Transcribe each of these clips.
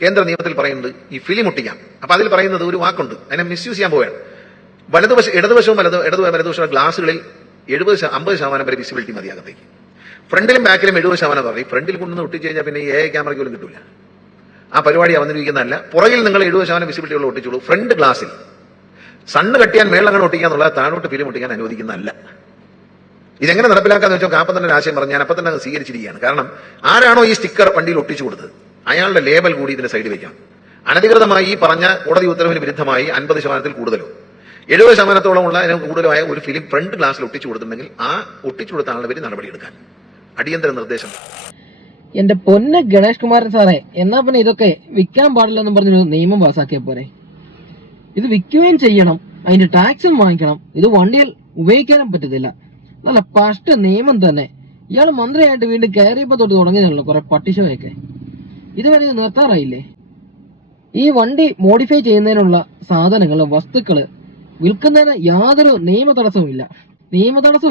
കേന്ദ്ര നിയമത്തിൽ പറയുന്നത് ഈ ഫിലിം ഒട്ടിക്കാം. അപ്പൊ അതിൽ പറയുന്നത് ഒരു വാക്കുണ്ട്, അതിനെ മിസ്യൂസ് ചെയ്യാൻ പോവുകയാണ്. ഇടതുവശവും വലതുവശവും ഗ്ലാസുകളിൽ 50% വരെ വിസിബിലിറ്റി മതി അകത്തേക്ക്. ഫ്രണ്ടിലും ബാക്കിലും 70% പറയും. ഫ്രണ്ടിൽ കൊണ്ടുവന്ന് ഒട്ടിച്ചു കഴിഞ്ഞാൽ പിന്നെ AI ക്യാമറയ്ക്ക് പോലും കിട്ടില്ല. ആ പരിപാടി അവതരിപ്പിക്കുന്നതല്ല. പുറകിൽ നിങ്ങൾ 70% വിസിബിലിറ്റി ഉള്ള ഒട്ടിച്ചോളൂ. ഫ്രണ്ട് ഗ്ലാസിൽ സണ്ണ് കട്ടിയാൻ മേളങ്ങനെ ഒട്ടിക്കാന്നുള്ള താഴോട്ട് ഫിലിം ഒട്ടിക്കാൻ അനുവദിക്കുന്നതല്ല. ഇതെങ്ങനെ നടപ്പിലാക്കാന്ന് വെച്ചാൽ കാപ്പം തന്നെ ആശയം പറഞ്ഞു. ഞാൻ അപ്പം തന്നെ സ്വീകരിച്ചിരിക്കുകയാണ്. കാരണം ആരാണോ ഈ സ്റ്റിക്കർ വണ്ടിയിൽ ഒട്ടിച്ചു കൊടുത്തത് അയാളുടെ ലേബൽ കൂടി ഇതിന്റെ സൈഡിൽ വെക്കാം. അനധികൃതമായി ഈ പറഞ്ഞ കോടതി ഉത്തരവിന് വിരുദ്ധമായി 50% കൂടുതലോ 70% ഉള്ള കൂടുതലായ ഒരു ഫിലിം ഫ്രണ്ട് ഗ്ലാസിൽ ഒട്ടിച്ചു കൊടുത്തിട്ടുണ്ടെങ്കിൽ ആ ഒട്ടിച്ചു കൊടുത്ത ആളുടെ പേര് നടപടിയെടുക്കാൻ അടിയന്തര നിർദ്ദേശം. എന്റെ പൊന്ന് ഗണേഷ് കുമാരൻ സാറേ, എന്നാ പിന്നെ ഇതൊക്കെ വിൽക്കാൻ പാടില്ലെന്നും പറഞ്ഞൊരു നിയമം പാസാക്കിയ പോരെ. ഇത് വിൽക്കുകയും ചെയ്യണം, അതിന്റെ ടാക്സും വാങ്ങിക്കണം, ഇത് വണ്ടിയിൽ ഉപയോഗിക്കാനും പറ്റത്തില്ല. നല്ല പഷ്ട നിയമം തന്നെ. ഇയാൾ മന്ത്രിയായിട്ട് വീണ്ടും കയറിയപ്പോ തൊട്ട് തുടങ്ങിയതാണല്ലോ കുറെ പട്ടിഷമൊക്കെ. ഇതുവരെ ഇത് നിർത്താറായില്ലേ? ഈ വണ്ടി മോഡിഫൈ ചെയ്യുന്നതിനുള്ള സാധനങ്ങള് വസ്തുക്കള് വിൽക്കുന്നതിന് യാതൊരു നിയമ തടസ്സവും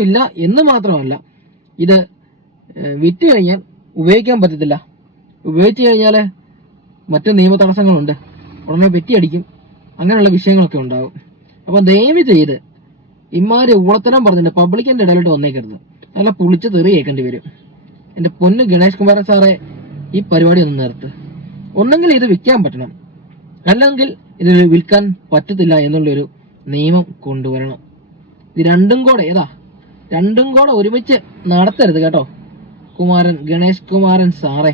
ഇല്ല എന്ന് മാത്രമല്ല, ഇത് വിറ്റ് കഴിഞ്ഞാൽ ഉപയോഗിക്കാൻ പറ്റത്തില്ല. ഉപയോഗിച്ചു കഴിഞ്ഞാല് മറ്റു നിയമ തടസ്സങ്ങളുണ്ട്, ഉടനെ പെറ്റിയടിക്കും, അങ്ങനെയുള്ള വിഷയങ്ങളൊക്കെ ഉണ്ടാകും. അപ്പൊ ദയവ് ചെയ്ത് ഇമാര് ഊളത്തരം പറഞ്ഞിട്ട് പബ്ലിക്കിന്റെ ഇടയിലോട്ട് വന്നേക്കരുത്. നല്ല പുളിച്ച് തെറി കേൾക്കേണ്ടി വരും. എന്റെ പൊന്ന് ഗണേഷ് കുമാരൻ സാറെ, ഈ പരിപാടി ഒന്ന് നിർത്ത്. ഒന്നെങ്കിൽ ഇത് വിൽക്കാൻ പറ്റണം, അല്ലെങ്കിൽ ഇത് വിൽക്കാൻ പറ്റത്തില്ല എന്നുള്ളൊരു നിയമം കൊണ്ടുവരണം. ഇത് രണ്ടും കൂടെ ഒരുമിച്ച് നടത്തരുത് കേട്ടോ ഗണേഷ് കുമാരൻ സാറേ.